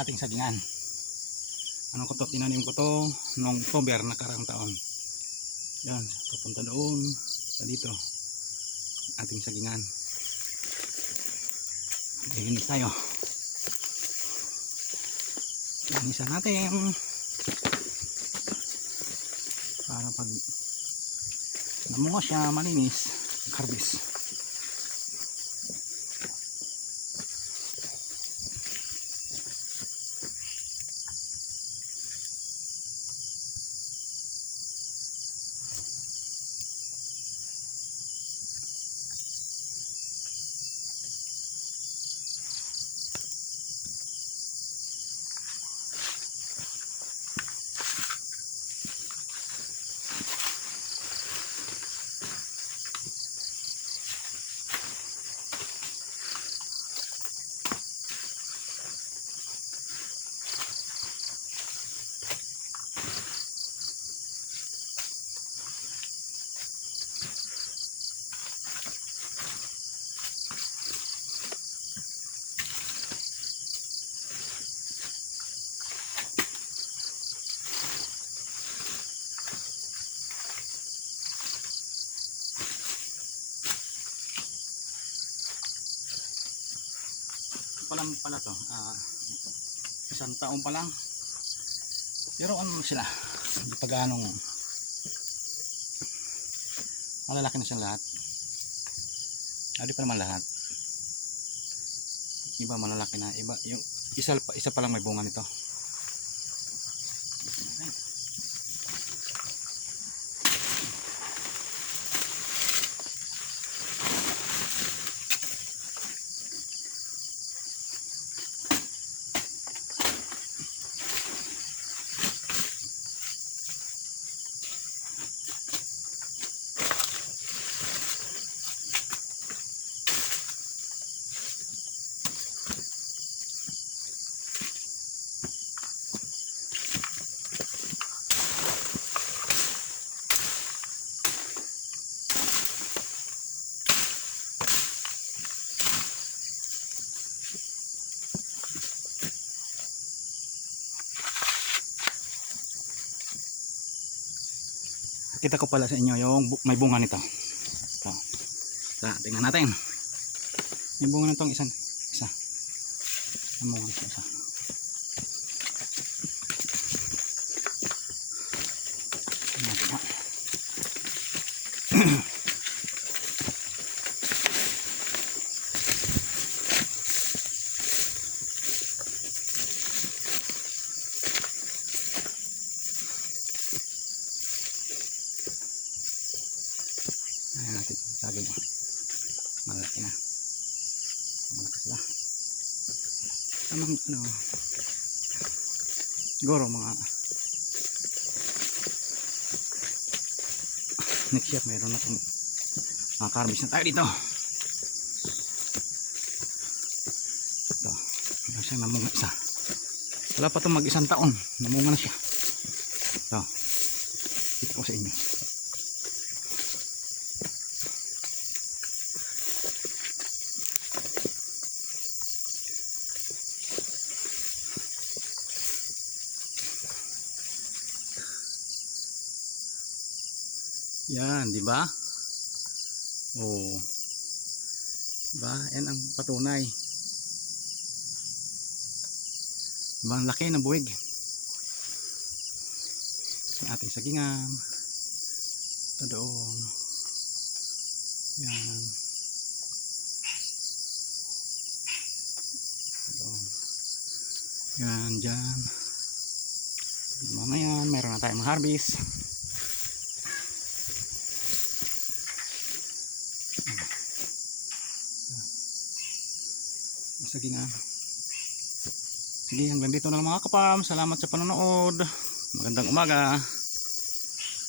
Ating sagingan. Ano ko to? Tinanim ko to noong October nakarang taon. Yan, papunta doon. Sa dito. Ating sagingan. Linis tayo. Linisan natin. Para pag namunga siya, malinis. Harvest. Pa lang pala to. Ah, isang taon pa lang. Pero ano sila hindi pa ganong malalaki na sila lahat. Ah, di pa naman lahat. Iba malalaki na. Iba yung isa, isa pa lang may bunga nito kita ko pala sa inyo yung bu- may bunga nito. Ito. So, tingnan natin. Yung bunga nitong isang isa. Yung bunga nito isa Tingnan natin, ha. Ayan natin lagi mo malaki na sila tamang ano siguro mga next year mayroon na itong mga karbis na tayo dito. Ito meron siya namunga isa wala pa itong mag isang taon namunga na siya. Ito ito ko sa inyo Yan, di ba? Oh. Di ba? Yan ang patunay. Diba? Ang laki ng buwig. Yung ating sagingan. Ito doon. Yan. Ito doon. Yan, dyan. Mga yan, meron na tayong harvest. Sagingan. Sige, hanggang dito na lang mga kapam. Salamat sa panonood. Magandang umaga.